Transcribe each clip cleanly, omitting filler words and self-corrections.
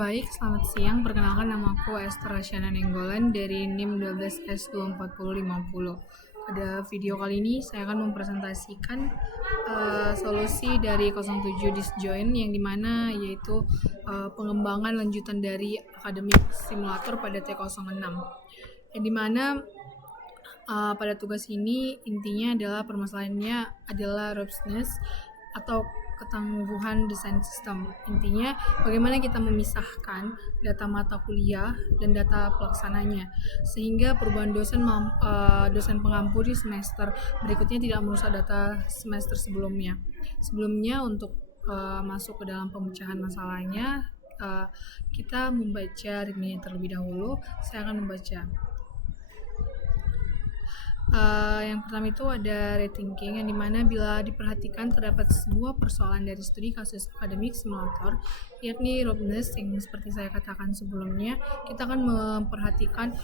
Baik, selamat siang. Perkenalkan, nama aku Esther Rasyana Nenggolan dari NIM 12S24050. Pada video kali ini saya akan mempresentasikan solusi dari 07 disjoint yang dimana yaitu pengembangan lanjutan dari akademik simulator pada T06, yang dimana pada tugas ini intinya adalah permasalahannya adalah robustness atau ketangguhan desain sistem. Intinya bagaimana kita memisahkan data mata kuliah dan data pelaksananya sehingga perubahan dosen pengampu di semester berikutnya tidak merusak data semester sebelumnya. Untuk masuk ke dalam pemecahan masalahnya, kita membaca readme terlebih dahulu. Saya akan membaca. Yang pertama itu ada rethinking, yang dimana bila diperhatikan terdapat sebuah persoalan dari studi kasus akademik simulator, yakni robustness yang seperti saya katakan sebelumnya. Kita akan memperhatikan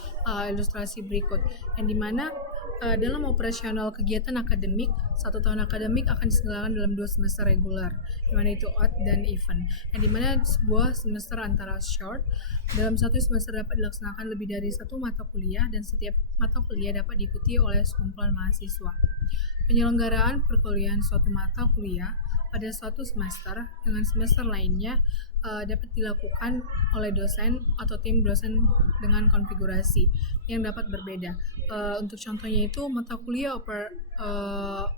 ilustrasi berikut, yang dimana dalam operasional kegiatan akademik, 1 tahun akademik akan diselenggarakan dalam 2 semester reguler, dimana itu odd dan even, yang dimana sebuah semester antara short. Dalam 1 semester dapat dilaksanakan lebih dari 1 mata kuliah, dan setiap mata kuliah dapat diikuti oleh sekumpulan mahasiswa. Penyelenggaraan perkuliahan suatu mata kuliah pada suatu semester dengan semester lainnya dapat dilakukan oleh dosen atau tim dosen dengan konfigurasi yang dapat berbeda. Untuk contohnya itu mata kuliah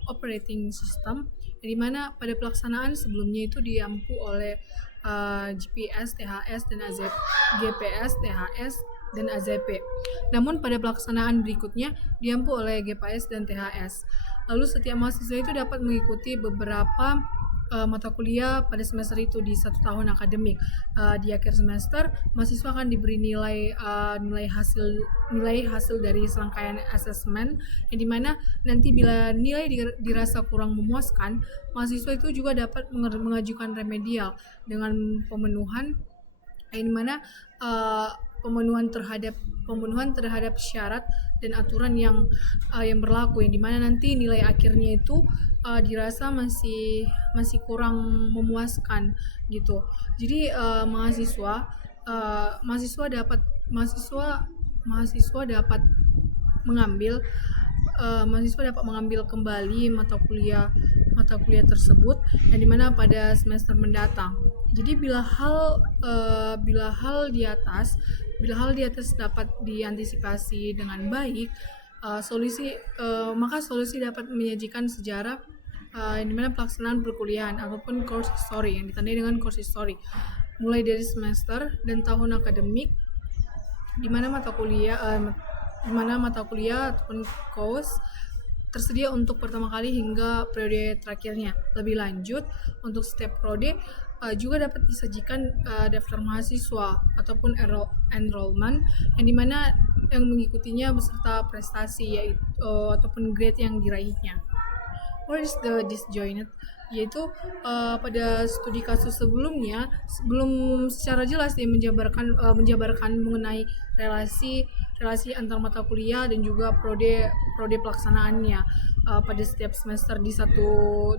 operating system, di mana pada pelaksanaan sebelumnya itu diampu oleh GPS, THS, dan AZP, GPS, THS, dan AZP. Namun pada pelaksanaan berikutnya diampu oleh GPS dan THS. Lalu setiap mahasiswa itu dapat mengikuti beberapa mata kuliah pada semester itu di 1 tahun akademik. Di akhir semester, mahasiswa akan diberi nilai hasil dari serangkaian asesmen, yang dimana nanti bila nilai dirasa kurang memuaskan, mahasiswa itu juga dapat mengajukan remedial dengan pemenuhan, yang dimana pemenuhan terhadap syarat dan aturan yang berlaku, yang dimana nanti nilai akhirnya itu dirasa masih kurang memuaskan gitu. Jadi mahasiswa dapat mengambil kembali mata kuliah tersebut, yang dimana pada semester mendatang. Jadi bila hal di atas dapat diantisipasi dengan baik, maka solusi dapat menyajikan sejarah yang dimana pelaksanaan perkuliahan ataupun course history yang ditandai dengan course history mulai dari semester dan tahun akademik, di mana mata kuliah ataupun course tersedia untuk pertama kali hingga periode terakhirnya. Lebih lanjut, untuk setiap periode juga dapat disajikan daftar mahasiswa ataupun enrollment, yang dimana yang mengikutinya beserta prestasi ataupun grade yang diraihnya. What is the disjointed? Yaitu pada studi kasus sebelum secara jelas dia menjabarkan mengenai relasi antar mata kuliah dan juga prode pelaksanaannya pada setiap semester di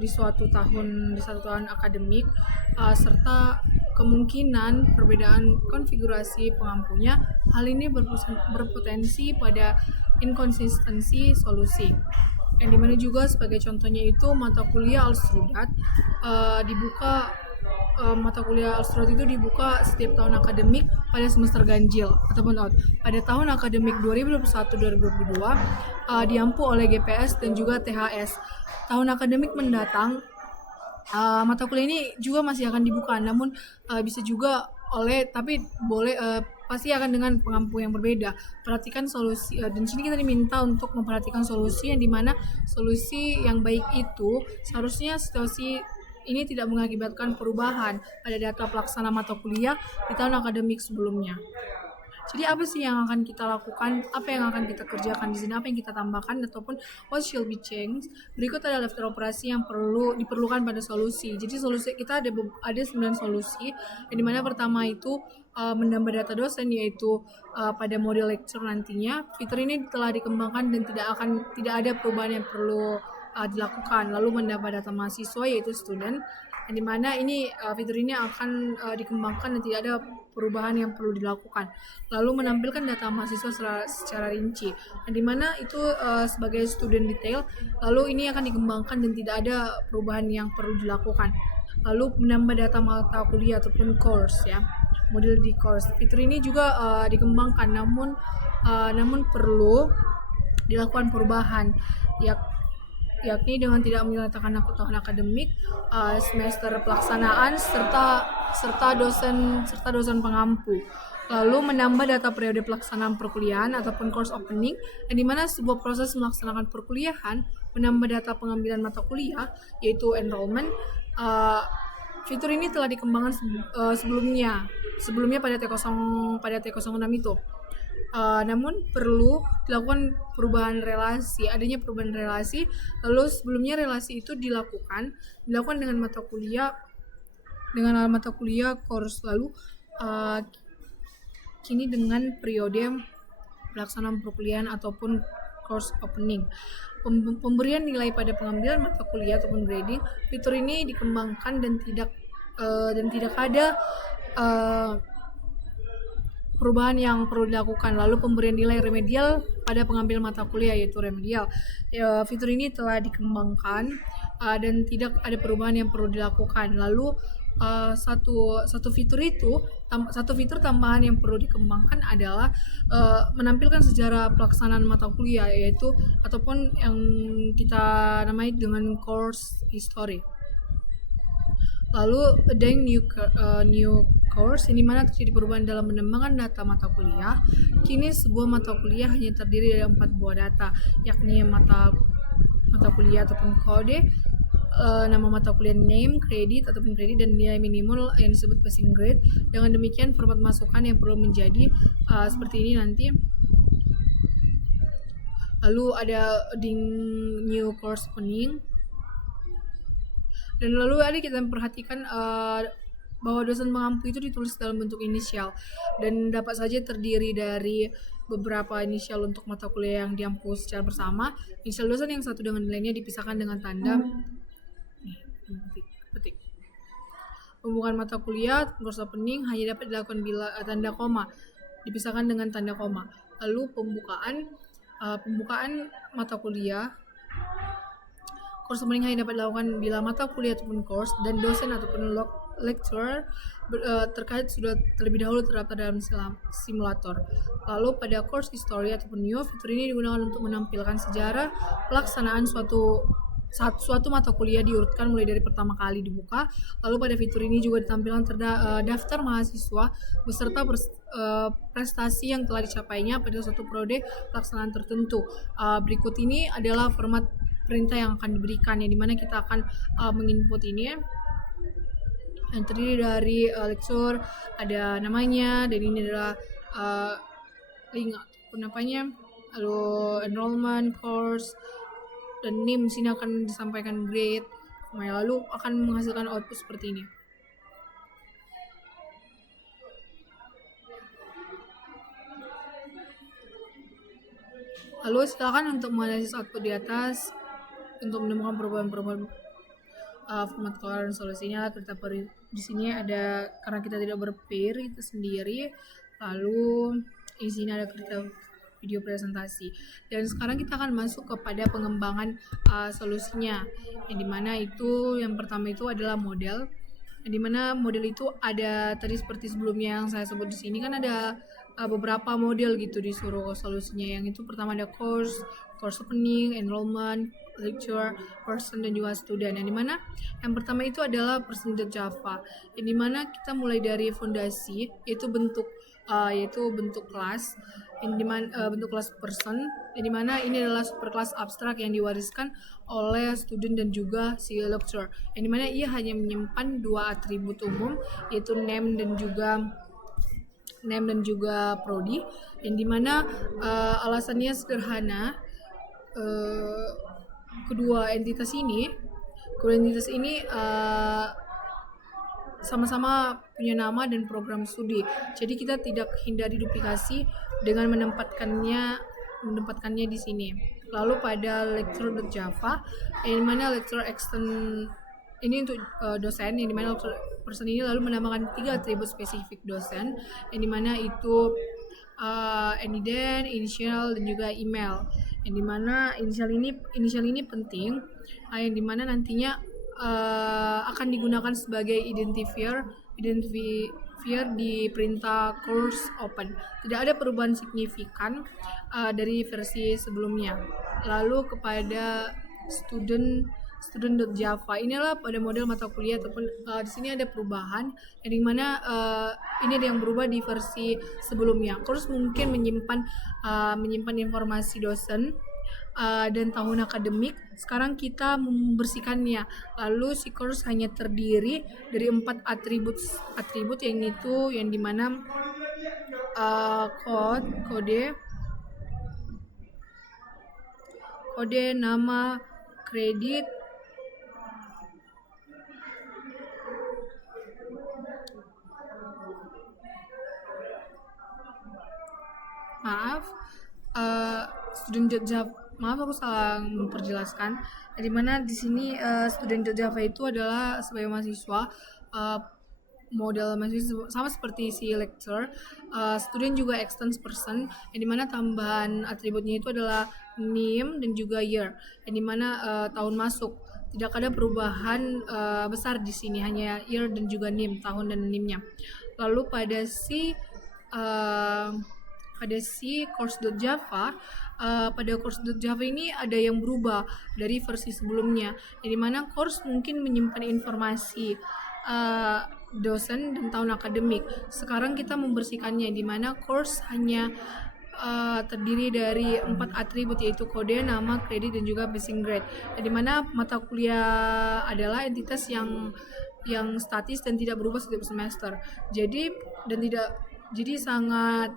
suatu tahun akademik, serta kemungkinan perbedaan konfigurasi pengampunya. Hal ini berpotensi pada inkonsistensi solusi, yang dimana juga sebagai contohnya itu mata kuliah Alstrudat itu dibuka setiap tahun akademik pada semester ganjil ataupun odd. Pada tahun akademik 2021-2022 diampu oleh GPS dan juga THS. Tahun akademik mendatang mata kuliah ini juga masih akan dibuka, namun bisa juga pasti akan dengan pengampu yang berbeda. Perhatikan solusi, dan sini kita diminta untuk memperhatikan solusi, yang dimana solusi yang baik itu seharusnya situasi ini tidak mengakibatkan perubahan pada data pelaksana mata kuliah di tahun akademik sebelumnya. Jadi apa sih yang akan kita lakukan, apa yang akan kita kerjakan di sini, apa yang kita tambahkan, ataupun what should be changed. Berikut adalah daftar operasi yang diperlukan pada solusi. Jadi solusi kita ada 9 solusi, yang dimana pertama itu menambah data dosen, yaitu pada model lecture nantinya. Fitur ini telah dikembangkan dan tidak ada perubahan yang perlu dilakukan. Lalu menambah data mahasiswa, yaitu student. yang dimana ini fitur ini akan dikembangkan dan tidak ada perubahan yang perlu dilakukan. Lalu menampilkan data mahasiswa secara rinci, yang dimana itu sebagai student detail. Lalu ini akan dikembangkan dan tidak ada perubahan yang perlu dilakukan. Lalu menambah data mata kuliah ataupun course ya, model di course. Fitur ini juga dikembangkan, namun perlu dilakukan perubahan, yakni dengan tidak menyertakan tahun akademik, semester pelaksanaan serta dosen pengampu. Lalu menambah data periode pelaksanaan perkuliahan ataupun course opening, yang dimana sebuah proses melaksanakan perkuliahan menambah data pengambilan mata kuliah yaitu enrollment. Fitur ini telah dikembangkan sebelumnya pada T06 itu. Namun perlu dilakukan adanya perubahan relasi. Lalu sebelumnya relasi itu dilakukan dengan mata kuliah course, lalu kini dengan periode pelaksanaan perkuliahan ataupun course opening. Pemberian nilai pada pengambilan mata kuliah ataupun grading, fitur ini dikembangkan dan tidak ada perubahan yang perlu dilakukan. Lalu pemberian nilai remedial pada pengambil mata kuliah yaitu remedial. Fitur ini telah dikembangkan dan tidak ada perubahan yang perlu dilakukan. Lalu satu fitur tambahan yang perlu dikembangkan adalah menampilkan sejarah pelaksanaan mata kuliah yaitu ataupun yang kita namai dengan course history. Lalu ada new course, ini mana terjadi perubahan dalam pengembangan data mata kuliah. Kini sebuah mata kuliah hanya terdiri dari 4 buah data, yakni mata kuliah ataupun kode, nama mata kuliah name, kredit ataupun kredit, dan nilai minimal yang disebut passing grade. Dengan demikian format masukan yang perlu menjadi seperti ini nanti. Lalu ada new course opening. Dan lalu ada kita perhatikan bahwa dosen pengampu itu ditulis dalam bentuk inisial dan dapat saja terdiri dari beberapa inisial untuk mata kuliah yang diampu secara bersama. Inisial dosen yang satu dengan nilainya dipisahkan dengan tanda petik. Pembukaan mata kuliah course opening hanya dapat dilakukan bila tanda koma dipisahkan dengan tanda koma. Lalu pembukaan mata kuliah course opening hanya dapat dilakukan bila mata kuliah ataupun course dan dosen ataupun lecturer terkait sudah terlebih dahulu terdaftar dalam simulator. Lalu pada course history ataupun new, fitur ini digunakan untuk menampilkan sejarah pelaksanaan suatu mata kuliah diurutkan mulai dari pertama kali dibuka. Lalu pada fitur ini juga ditampilkan daftar mahasiswa beserta prestasi yang telah dicapainya pada suatu periode pelaksanaan tertentu. Berikut ini adalah format perintah yang akan diberikan, yang dimana kita akan menginput ini yang terdiri dari lecture, ada namanya, dan ini adalah link ataupun apanya, lalu enrollment, course, dan name. Sini akan disampaikan grade, lalu akan menghasilkan output seperti ini. Lalu silakan untuk menganalisis output di atas untuk menemukan perubahan-perubahan format color dan solusinya. Kita di sini ada, karena kita tidak berpair itu sendiri. Lalu di sini ada kita video presentasi, dan sekarang kita akan masuk kepada pengembangan solusinya, yang dimana itu yang pertama itu adalah model, yang dimana model itu ada tadi seperti sebelumnya yang saya sebut di sini kan ada beberapa model gitu disuruh solusinya. Yang itu pertama ada course opening, enrollment, lecture, person, dan juga student. Yang dimana yang pertama itu adalah person Java, yang dimana kita mulai dari fondasi yaitu bentuk kelas, yang dimana bentuk kelas person, yang dimana ini adalah superkelas abstrak yang diwariskan oleh student dan juga si lecturer, yang dimana ia hanya menyimpan 2 atribut umum yaitu name dan juga prodi, yang dimana alasannya sederhana. Kedua entitas ini sama-sama punya nama dan program studi. Jadi kita tidak hindari duplikasi dengan menempatkannya di sini. Lalu pada lecture.java, yang mana lecture extend ini untuk dosen, yang dimana person ini lalu menambahkan 3 atribut spesifik dosen, yang dimana itu NIDN, initial, dan juga email. Yang dimana inisial ini penting, yang dimana nantinya akan digunakan sebagai identifier di perintah course open. Tidak ada perubahan signifikan dari versi sebelumnya. Lalu kepada student.java, inilah pada model mata kuliah ataupun di sini ada perubahan, yang dimana ini ada yang berubah di versi sebelumnya. Course mungkin menyimpan informasi dosen dan tahun akademik. Sekarang kita membersihkannya. Lalu si course hanya terdiri dari 4 atribut yang dimana kode, nama, kredit, maaf aku salah memperjelaskan. Dimana di sini student.java itu adalah sebagai mahasiswa, model mahasiswa sama seperti si lecturer. Student juga extends person, yang dimana tambahan atributnya itu adalah name dan juga year, yang dimana tahun masuk. Tidak ada perubahan besar di sini, hanya year dan juga name, tahun dan name-nya. Lalu pada course.java, pada course.java ini ada yang berubah dari versi sebelumnya, yang dimana course mungkin menyimpan informasi dosen dan tahun akademik. Sekarang kita membersihkannya, di mana course hanya terdiri dari 4 atribut, yaitu kode, nama, kredit, dan juga passing grade. Di mana mata kuliah adalah entitas yang statis dan tidak berubah setiap semester. Jadi sangat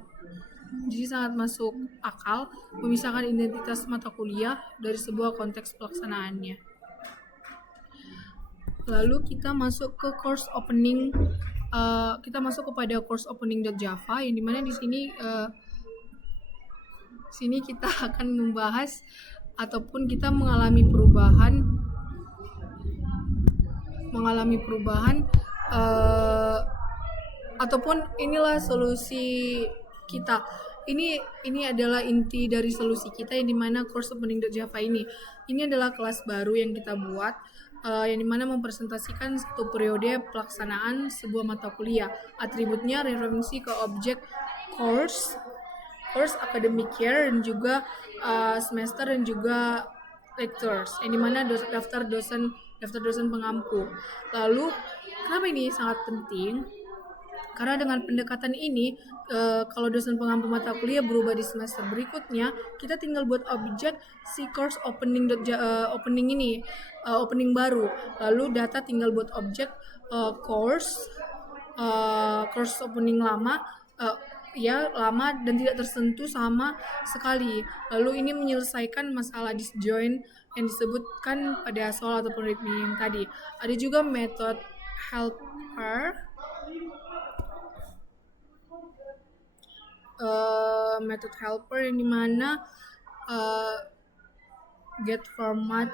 masuk akal memisahkan identitas mata kuliah dari sebuah konteks pelaksanaannya. Lalu kita masuk ke course opening. Kita masuk kepada course opening.java, yang dimana di sini kita akan membahas ataupun kita mengalami perubahan ataupun inilah solusi kita. Ini adalah inti dari solusi kita, yang dimana course opening.java ini adalah kelas baru yang kita buat, yang dimana mempresentasikan satu periode pelaksanaan sebuah mata kuliah. Atributnya referensi ke objek course, academic year, dan juga semester, dan juga lectures, yang dimana daftar dosen pengampu. Lalu kenapa ini sangat penting? Karena dengan pendekatan ini, kalau dosen pengampu mata kuliah berubah di semester berikutnya, kita tinggal buat objek si course opening baru. Lalu data tinggal buat objek course opening lama dan tidak tersentuh sama sekali. Lalu ini menyelesaikan masalah disjoint yang disebutkan pada soal ataupun readme yang tadi. Ada juga method helper. Yang dimana get format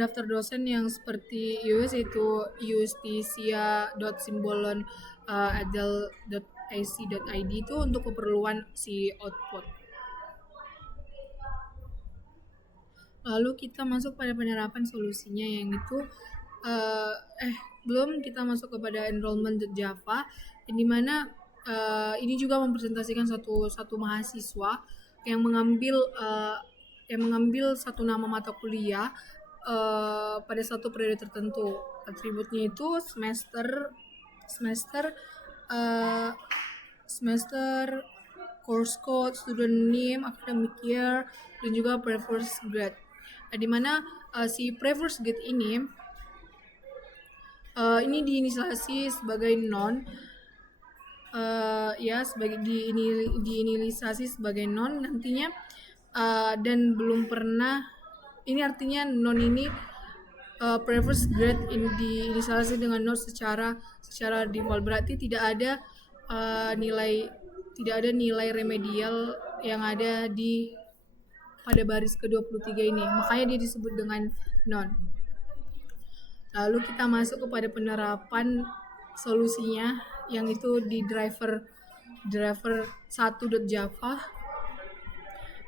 daftar dosen yang seperti yaitu justisia.simbolon.adel.ac.id itu untuk keperluan si output. Lalu kita masuk pada penerapan solusinya, yang itu belum kita masuk kepada enrollment.java, yang dimana ini juga mempresentasikan satu mahasiswa yang mengambil satu nama mata kuliah pada satu periode tertentu. Atributnya itu semester, course code, student name, academic year, dan juga preferred grade. Di mana si preferred grade ini diinisialisasi sebagai non, diinisialisasi sebagai non nantinya, dan belum pernah. Ini artinya non ini preferred grade diinisialisasi dengan non secara default, berarti tidak ada nilai remedial yang ada di pada baris ke-23 ini. Makanya dia disebut dengan non. Lalu kita masuk kepada penerapan solusinya yang itu di driver 1.java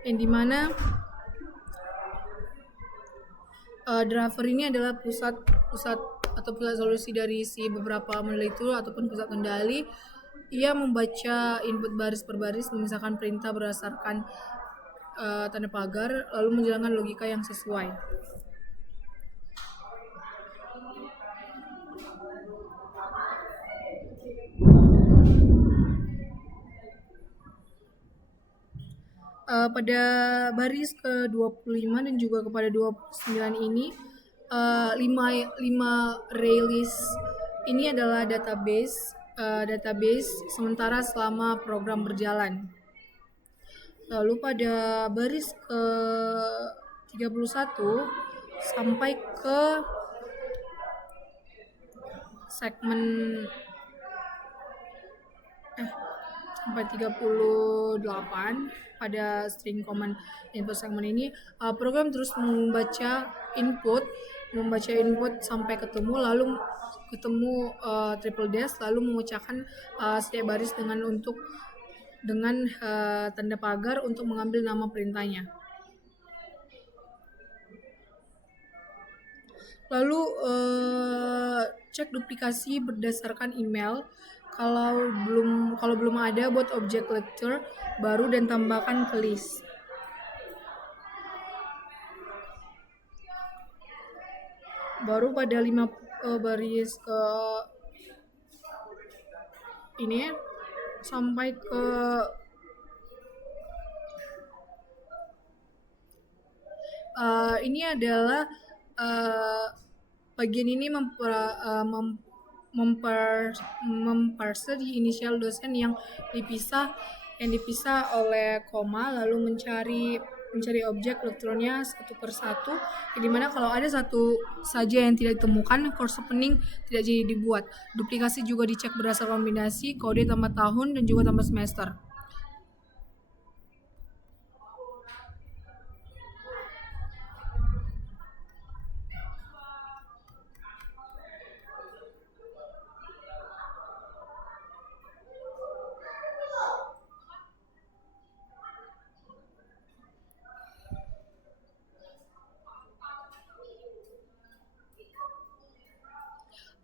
yang dimana driver ini adalah pusat solusi dari si beberapa model itu ataupun pusat kendali. Ia membaca input baris per baris, memisahkan perintah berdasarkan tanda pagar, lalu menjalankan logika yang sesuai. Pada baris ke-25 dan juga kepada 29 ini 5 array list ini adalah database sementara selama program berjalan. Lalu pada baris ke-31 sampai ke segmen sampai 38 pada string command input segmen ini program terus membaca input sampai ketemu triple dash lalu memecahkan setiap baris dengan tanda pagar untuk mengambil nama perintahnya. Lalu cek duplikasi berdasarkan email. Kalau belum ada, buat objek lecture baru dan tambahkan ke list. Baru pada 5 baris ke ini sampai ke ini adalah bagian ini memparse di inisial dosen yang dipisah oleh koma, lalu mencari objek lekturnya satu per satu, di mana kalau ada satu saja yang tidak ditemukan, course opening tidak jadi dibuat. Duplikasi juga dicek berdasarkan kombinasi kode tambah tahun dan juga tambah semester.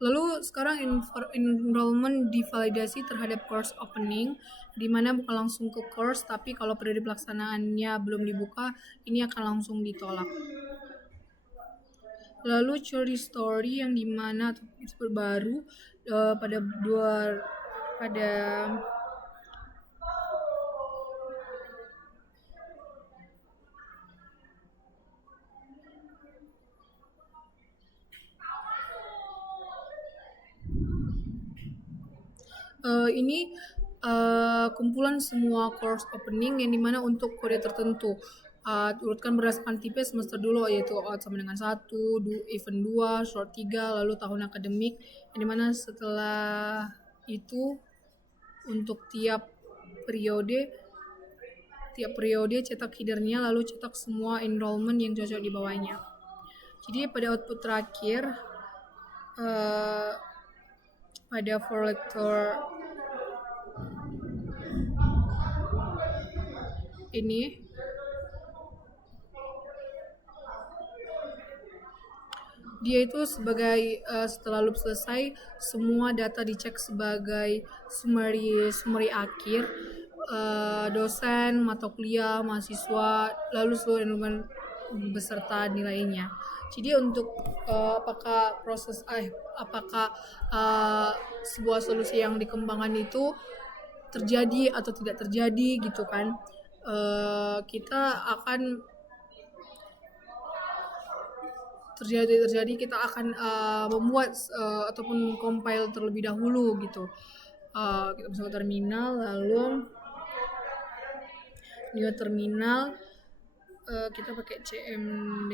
Lalu sekarang enrollment divalidasi terhadap course opening, di mana bukan langsung ke course, tapi kalau periode pelaksanaannya belum dibuka, ini akan langsung ditolak. Lalu Chori Story yang dimana itu baru pada ini kumpulan semua course opening yang dimana untuk kode tertentu urutkan berdasarkan tipe semester dulu, yaitu sama dengan 1, event 2, short 3, lalu tahun akademik, yang dimana setelah itu untuk tiap periode cetak headernya, lalu cetak semua enrollment yang cocok di bawahnya. Jadi pada output terakhir pada for lecture ini dia itu sebagai setelah loop selesai, semua data dicek sebagai summary akhir, dosen, mata kuliah, mahasiswa, lalu seluruh enrollment beserta nilainya. Jadi untuk apakah sebuah solusi yang dikembangkan itu terjadi atau tidak terjadi gitu kan, kita akan terjadi kita akan membuat ataupun compile terlebih dahulu gitu. Kita masuk ke terminal, lalu new terminal, kita pakai cmd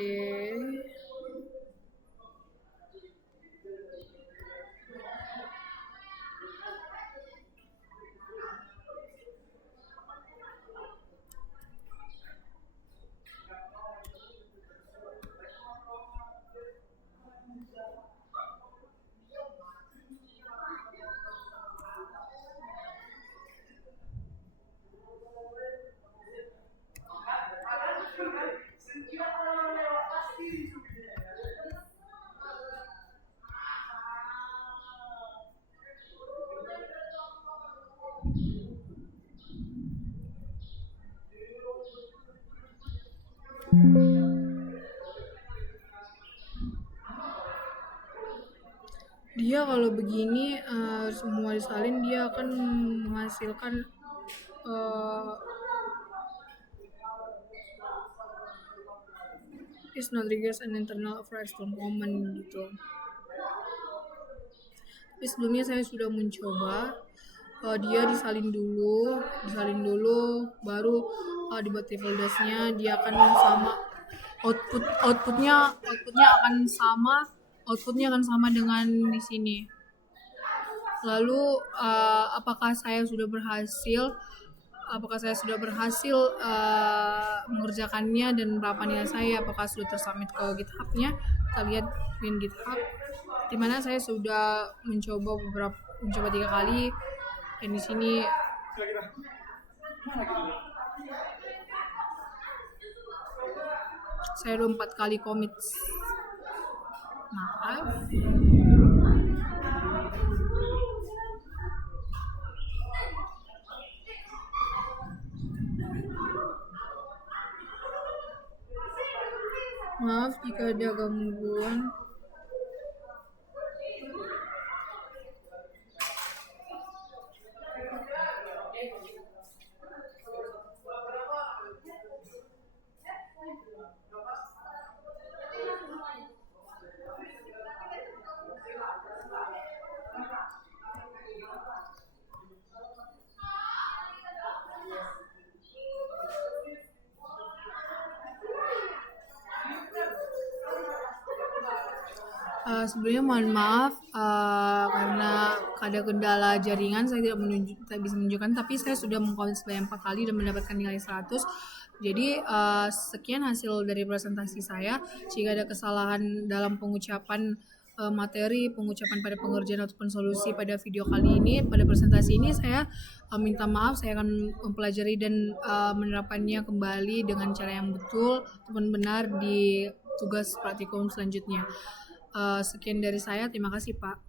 kalau begini semua disalin dia akan menghasilkan is not triggers an internal or external moment gitu. Tapi sebelumnya saya sudah mencoba dia disalin dulu baru dibuat level dashnya. Dia akan sama outputnya akan sama dengan di sini. Lalu apakah saya sudah berhasil mengerjakannya dan berapa nilai saya, apakah sudah tersubmit ke GitHub-nya. Kita lihat di GitHub di mana saya sudah mencoba 3 kali, dan di sini saya udah 4 kali commit. Maaf jika ada gangguan. Sebelumnya mohon maaf karena ada kendala jaringan, saya tidak bisa menunjukkan, tapi saya sudah mengkomit sebanyak 4 kali dan mendapatkan nilai 100. Jadi sekian hasil dari presentasi saya. Jika ada kesalahan dalam pengucapan materi, pengucapan pada pengerjaan ataupun solusi pada video kali ini, pada presentasi ini, saya minta maaf. Saya akan mempelajari dan menerapkannya kembali dengan cara yang betul ataupun benar di tugas praktikum selanjutnya. Sekian dari saya, terima kasih Pak.